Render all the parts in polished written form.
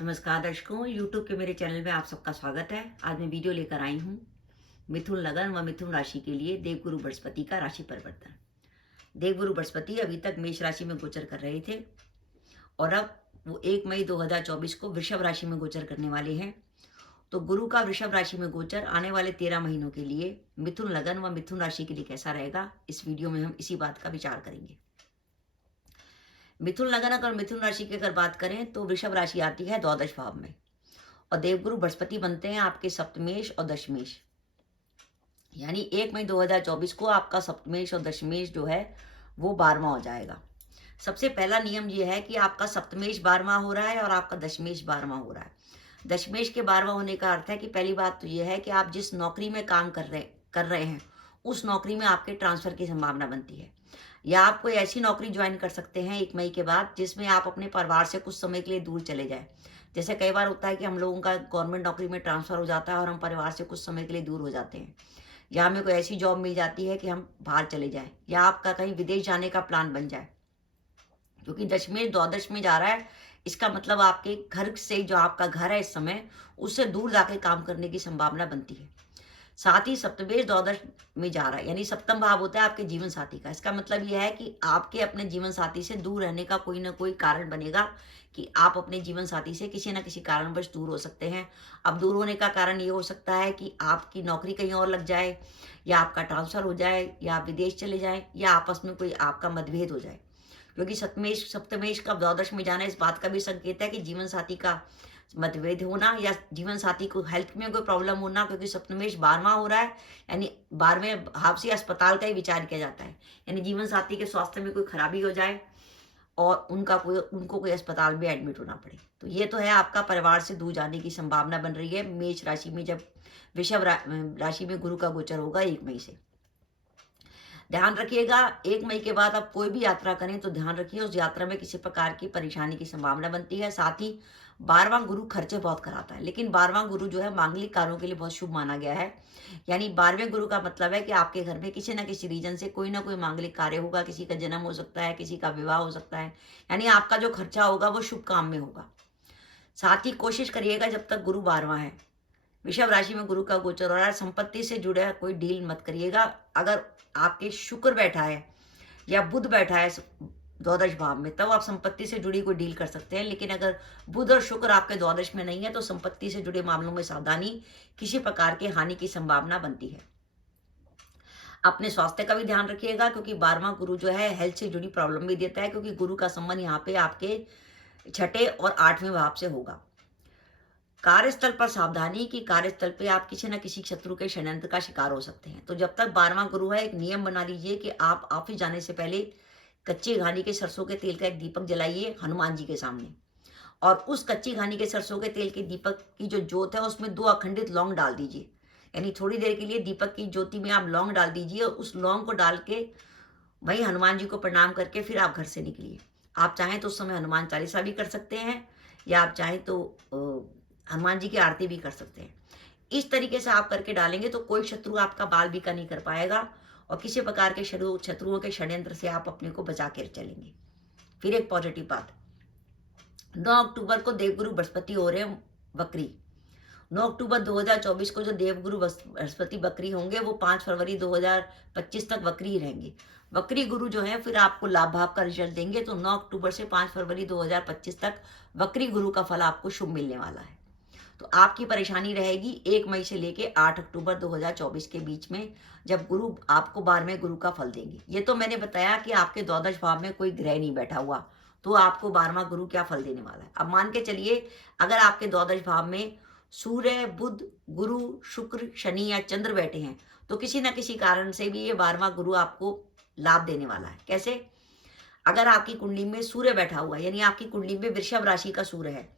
नमस्कार दर्शकों, YouTube के मेरे चैनल में आप सबका स्वागत है। आज मैं वीडियो लेकर आई हूँ मिथुन लगन व मिथुन राशि के लिए देवगुरु बृहस्पति का राशि परिवर्तन। देवगुरु बृहस्पति अभी तक मेष राशि में गोचर कर रहे थे और अब वो 1 मई 2024 को वृषभ राशि में गोचर करने वाले हैं। तो गुरु का वृषभ राशि में गोचर आने वाले 13 महीनों के लिए मिथुन लगन व मिथुन राशि के लिए कैसा रहेगा, इस वीडियो में हम इसी बात का विचार करेंगे। मिथुन लगन और मिथुन राशि की अगर बात करें तो वृषभ राशि आती है द्वादश भाव में और देवगुरु बृहस्पति बनते हैं आपके सप्तमेश और दशमेश। यानी 1 मई 2024 को आपका सप्तमेश और दशमेश जो है वो 12वां हो जाएगा। सबसे पहला नियम ये है कि आपका सप्तमेश 12वां हो रहा है और आपका दशमेश 12वां हो रहा है। दशमेश के 12वां होने का अर्थ है कि पहली बात तो ये है कि आप जिस नौकरी में काम कर रहे हैं उस नौकरी में आपके ट्रांसफर की संभावना बनती है, या आप कोई ऐसी नौकरी ज्वाइन कर सकते हैं 1 मई के बाद जिसमें आप अपने परिवार से कुछ समय के लिए दूर चले जाएं। जैसे कई बार होता है कि हम लोगों का गवर्नमेंट नौकरी में ट्रांसफर हो जाता है और हम परिवार से कुछ समय के लिए दूर हो जाते हैं, या हमें कोई ऐसी जॉब मिल जाती है कि हम बाहर चले जाएं, या आपका कहीं विदेश जाने का प्लान बन जाए। क्योंकि दशमेश द्वादश में जा रहा है, इसका मतलब आपके घर से, जो आपका घर है इस समय, उससे दूर जाके काम करने की संभावना बनती है। साथ ही सप्तमेश द्वादश में जा रहा है, यानी सप्तम भाव होता है आपके जीवन साथी का। इसका मतलब यह है कि आपके अपने जीवन साथी से दूर रहने का कोई ना कोई कारण बनेगा कि आप अपने जीवन साथी से किसी न किसी कारणवश दूर हो सकते हैं। अब दूर होने का कारण ये हो सकता है कि आपकी नौकरी कहीं और लग जाए, या आपका ट्रांसफर हो जाए, या आप विदेश चले जाए, या आपस में कोई आपका मतभेद हो जाए। क्योंकि सप्तमेश का द्वादश में जाना इस बात का भी संकेत है कि जीवन साथी का मतभेद होना, या जीवन साथी को हेल्थ में कोई प्रॉब्लम होना, क्योंकि सप्तमेश 12वां हो रहा है, यानी 12वें भाव से अस्पताल का ही विचार किया जाता है। यानी जीवन साथी के स्वास्थ्य में कोई खराबी हो जाए और उनको कोई अस्पताल में एडमिट होना पड़े। तो ये तो है, आपका परिवार से दूर जाने की संभावना बन रही है मेष राशि में, जब वृषभ राशि में गुरु का गोचर होगा 1 मई से। ध्यान रखिएगा, 1 मई के बाद आप कोई भी यात्रा करें तो ध्यान रखिए उस यात्रा में किसी प्रकार की परेशानी की संभावना बनती है। साथ ही 12वां गुरु खर्चे बहुत कराता है, लेकिन 12वां गुरु जो है मांगलिक कार्यों के लिए बहुत शुभ माना गया है। यानी 12वें गुरु का मतलब है कि आपके घर में किसी न किसी रीजन से कोई ना कोई मांगलिक कार्य होगा। किसी का जन्म हो सकता है, किसी का विवाह हो सकता है, यानी आपका जो खर्चा होगा वो शुभ काम में होगा। साथ ही कोशिश करिएगा, जब तक गुरु 12वां है, वृषभ राशि में गुरु का गोचर हो रहा है, संपत्ति से जुड़े कोई डील मत करिएगा। अगर आपके शुक्र बैठा है या बुध बैठा है द्वादश भाव में, तब आप संपत्ति से जुड़ी कोई डील कर सकते हैं। लेकिन अगर बुध और शुक्र आपके द्वादश में नहीं है तो संपत्ति से जुड़े मामलों में सावधानी, किसी प्रकार के हानि की संभावना बनती है। अपने स्वास्थ्य का भी ध्यान रखिएगा, क्योंकि 12वां गुरु जो है हेल्थ से जुड़ी प्रॉब्लम भी देता है, क्योंकि गुरु का संबंध यहाँ पे आपके 6ठे और 8वें भाव से होगा। कार्यस्थल पर सावधानी, कि कार्यस्थल पे आप किसी न किसी शत्रु के षड्यंत्र का शिकार हो सकते हैं। तो जब तक 12वां गुरु है, एक नियम बना लीजिए कि आप ऑफिस जाने से पहले कच्ची घानी के सरसों के तेल का एक दीपक जलाइए हनुमान जी के सामने, और उस कच्ची घानी के सरसों के तेल के दीपक की जो ज्योत है उसमें 2 अखंडित लौंग डाल दीजिए। यानी थोड़ी देर के लिए दीपक की ज्योति में आप लौंग डाल दीजिए, और उस लौंग को डाल के वहीं हनुमान जी को प्रणाम करके फिर आप घर से निकलिए। आप चाहें तो उस समय हनुमान चालीसा भी कर सकते हैं, या आप चाहें तो हनुमान जी की आरती भी कर सकते हैं। इस तरीके से आप करके डालेंगे तो कोई शत्रु आपका बाल बीका नहीं कर पाएगा, और किसी प्रकार के शत्रुओं के षड्यंत्र से आप अपने को बचा कर चलेंगे। फिर एक पॉजिटिव बात, 9 अक्टूबर को देवगुरु बृहस्पति हो रहे हैं बकरी। 9 अक्टूबर 2024 को जो देवगुरु बृहस्पति बकरी होंगे वो 5 फरवरी 2025 तक बकरी ही रहेंगे। बकरी गुरु जो है फिर आपको लाभ भाव का रिजल्ट देंगे। तो 9 अक्टूबर से 5 फरवरी 2025 तक बकरी गुरु का फल आपको शुभ मिलने वाला है। तो आपकी परेशानी रहेगी 1 मई से लेके 8 अक्टूबर 2024 के बीच में, जब गुरु आपको 12वें गुरु का फल देंगे। ये तो मैंने बताया कि आपके द्वादश भाव में कोई ग्रह नहीं बैठा हुआ, तो आपको 12वां गुरु क्या फल देने वाला है। अब मान के चलिए, अगर आपके द्वादश भाव में सूर्य, बुध, गुरु, शुक्र, शनि या चंद्र बैठे हैं, तो किसी न किसी कारण से भी ये 12वां गुरु आपको लाभ देने वाला है। कैसे? अगर आपकी कुंडली में सूर्य बैठा हुआ है, यानी आपकी कुंडली में वृषभ राशि का सूर्य है,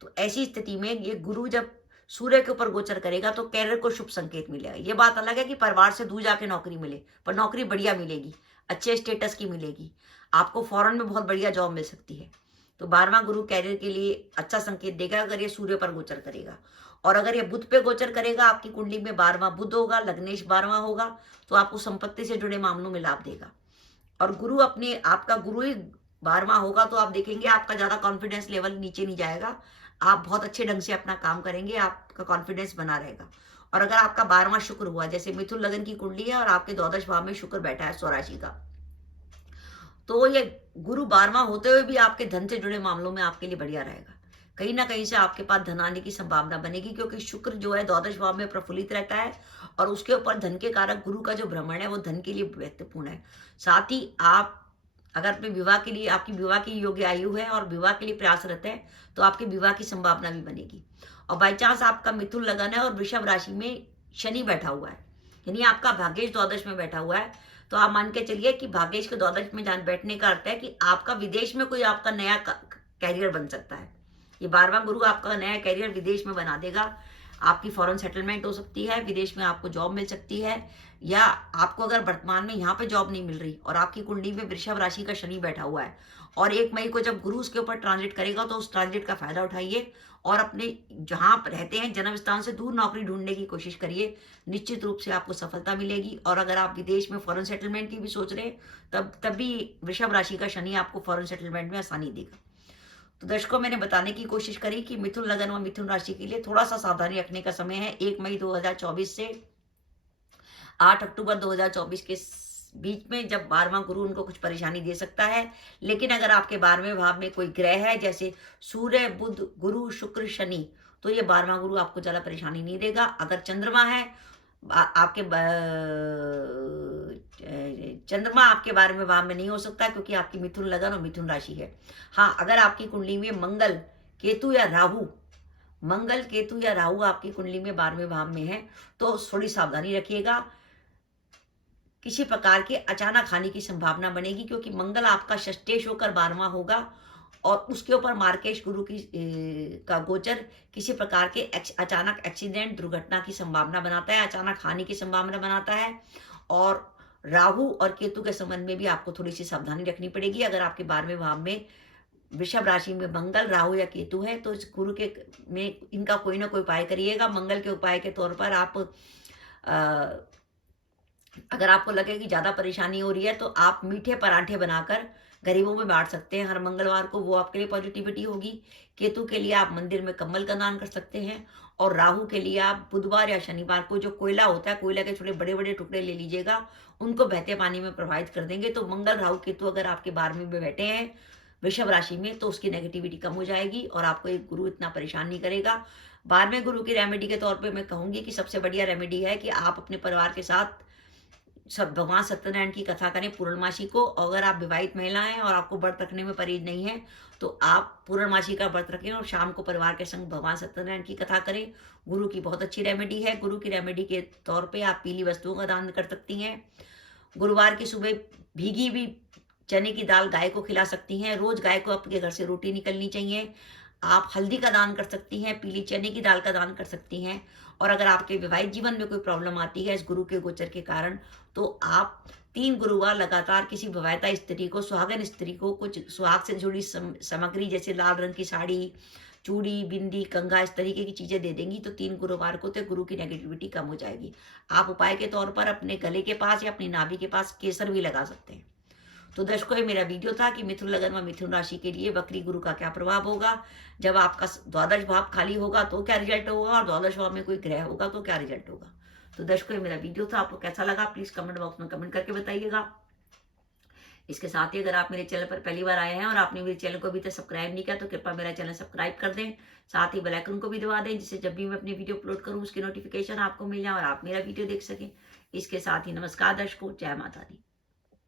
तो ऐसी स्थिति में ये गुरु जब सूर्य के ऊपर गोचर करेगा तो कैरियर को शुभ संकेत मिलेगा। ये बात अलग है कि परिवार से दूर जाके नौकरी मिले, पर नौकरी बढ़िया मिलेगी, अच्छे स्टेटस की मिलेगी, आपको फॉरेन में बहुत बढ़िया जॉब मिल सकती है। तो 12वां गुरु कैरियर के लिए अच्छा संकेत देगा अगर ये सूर्य पर गोचर करेगा। और अगर ये बुध पे गोचर करेगा, आपकी कुंडली में 12वां बुध होगा, लग्नेश 12वां होगा, तो आपको संपत्ति से जुड़े मामलों में लाभ देगा। और गुरु अपने आपका गुरु ही 12वां होगा तो आप देखेंगे आपका ज़्यादा कॉन्फिडेंस लेवल नीचे नहीं जाएगा। आप बहुत अच्छे ढंग से अपना काम करेंगे, आपका कॉन्फिडेंस बना रहेगा। और अगर आपका 12वां शुक्र हुआ, जैसे मिथुन लगन की कुंडली है और आपके द्वादश भाव में शुक्र बैठा है स्वराशि का, तो ये गुरु 12वां होते हुए भी आपके धन से जुड़े मामलों में आपके लिए बढ़िया रहेगा। कहीं ना कहीं से आपके पास धन आने की संभावना बनेगी, क्योंकि शुक्र जो है द्वादश भाव में प्रफुल्लित रहता है और उसके ऊपर धन के कारक गुरु का जो भ्रमण है वो धन के लिए महत्वपूर्ण है। साथ ही आप अगर अपने विवाह के लिए, आपकी विवाह की योग्य आयु है और विवाह के लिए प्रयासरत है, तो आपके विवाह की संभावना भी बनेगी। और बाई चांस आपका मिथुन लगन है और वृषभ राशि में शनि बैठा हुआ है, यानी आपका भाग्येश द्वादश में बैठा हुआ है, तो आप मान के चलिए कि भाग्येश के द्वादश में जान बैठने का अर्थ है कि आपका विदेश में कोई आपका नया कैरियर बन सकता है। ये 12वां गुरु आपका नया कैरियर विदेश में बना देगा। आपकी फॉरेन सेटलमेंट हो सकती है, विदेश में आपको जॉब मिल सकती है, या आपको अगर वर्तमान में यहाँ पे जॉब नहीं मिल रही और आपकी कुंडली में वृषभ राशि का शनि बैठा हुआ है, और 1 मई को जब गुरु उसके ऊपर ट्रांजिट करेगा तो उस ट्रांजिट का फायदा उठाइए और अपने जहाँ आप रहते हैं जन्म स्थान से दूर नौकरी ढूंढने की कोशिश करिए। निश्चित रूप से आपको सफलता मिलेगी। और अगर आप विदेश में फॉरेन सेटलमेंट की भी सोच रहे हैं, तब भी वृषभ राशि का शनि आपको फॉरेन सेटलमेंट में आसानी देगा। तो दर्शकों, मैंने बताने की कोशिश करी कि मिथुन लगन व मिथुन राशि के लिए थोड़ा सा सावधानी रखने का समय है। 1 मई 2024 से 8 अक्टूबर 2024 के बीच में, जब 12वां गुरु उनको कुछ परेशानी दे सकता है। लेकिन अगर आपके 12वें भाव में कोई ग्रह है, जैसे सूर्य, बुध, गुरु, शुक्र, शनि, तो ये 12वां गुरु आपको ज़्यादा परेशानी नहीं देगा। अगर चंद्रमा है, आपके चंद्रमा आपके 12वें भाव में नहीं हो सकता, क्योंकि आपकी मिथुन लगन और मिथुन राशि है। हाँ, अगर आपकी कुंडली में मंगल, केतु या राहु, मंगल, केतु या राहु आपकी कुंडली में 12वें भाव में है, तो थोड़ी सावधानी रखिएगा। किसी प्रकार के अचानक हानि की संभावना बनेगी, क्योंकि मंगल आपका षष्ठेश होकर 12वां होगा और उसके ऊपर मार्केश गुरु की का गोचर किसी प्रकार के अचानक एक्सीडेंट, दुर्घटना की संभावना बनाता है, अचानक हानि की संभावना बनाता है। और राहु और केतु के संबंध में भी आपको थोड़ी सी सावधानी रखनी पड़ेगी। अगर आपके 12वें भाव में वृषभ राशि में मंगल, राहु या केतु है, तो इस गुरु के में इनका कोई ना कोई उपाय करिएगा। मंगल के उपाय के तौर पर आप अगर आपको लगे कि ज़्यादा परेशानी हो रही है, तो आप मीठे पराठे बनाकर गरीबों में बांट सकते हैं हर मंगलवार को, वो आपके लिए पॉजिटिविटी होगी। केतु के लिए आप मंदिर में कम्बल का दान कर सकते हैं। और राहु के लिए आप बुधवार या शनिवार को जो कोयला होता है, कोयला के छोटे बड़े बड़े टुकड़े ले लीजिएगा, उनको बहते पानी में प्रवाहित कर देंगे। तो मंगल, राहु, केतु अगर आपके 12वें में बैठे हैं वृषभ राशि में, तो उसकी नेगेटिविटी कम हो जाएगी और आपको एक गुरु इतना परेशान नहीं करेगा। 12वें गुरु की रेमेडी के तौर पे मैं कहूँगी कि सबसे बढ़िया रेमेडी है कि आप अपने परिवार के साथ सब भगवान सत्यनारायण की कथा करें पूर्णमासी को। अगर आप विवाहित महिला हैं और आपको व्रत रखने में परहेज नहीं है, तो आप पूर्णमासी का व्रत रखें और शाम को परिवार के संग भगवान सत्यनारायण की कथा करें। गुरु की बहुत अच्छी रेमेडी है। गुरु की रेमेडी के तौर पे आप पीली वस्तुओं का दान कर सकती हैं। गुरुवार की सुबह भीगी हुई चने की दाल गाय को खिला सकती हैं। रोज गाय को आपके घर से रोटी निकलनी चाहिए। आप हल्दी का दान कर सकती हैं, पीली चने की दाल का दान कर सकती हैं। और अगर आपके विवाहित जीवन में कोई प्रॉब्लम आती है इस गुरु के गोचर के कारण, तो आप 3 गुरुवार लगातार किसी विवाहिता स्त्री को, सुहागन स्त्री को कुछ सुहाग से जुड़ी सामग्री जैसे लाल रंग की साड़ी, चूड़ी, बिंदी, कंघा, इस तरीके की चीजें दे देंगी, तो 3 गुरुवार को तो गुरु की नेगेटिविटी कम हो जाएगी। आप उपाय के तौर पर अपने गले के पास या अपनी नाभि के पास केसर भी लगा सकते हैं। तो दर्शकों, ये मेरा वीडियो था कि मिथुन लगन व मिथुन राशि के लिए वक्री गुरु का क्या प्रभाव होगा। जब आपका द्वादश भाव खाली होगा तो क्या रिजल्ट होगा, और द्वादश भाव में कोई ग्रह होगा तो क्या रिजल्ट होगा। तो दर्शकों, ये मेरा वीडियो था, आपको कैसा लगा प्लीज कमेंट बॉक्स में कमेंट करके बताइएगा। इसके साथ ही अगर आप मेरे चैनल पर पहली बार आए हैं और आपने मेरे चैनल को अभी तक सब्सक्राइब नहीं किया, तो कृपया मेरा चैनल सब्सक्राइब कर दें। साथ ही बेल आइकन को भी दबा दें, जिससे जब भी मैं अपनी वीडियो अपलोड करूं उसकी नोटिफिकेशन आपको मिल जाए और आप मेरा वीडियो देख सकें। इसके साथ ही नमस्कार दर्शकों, जय माता दी।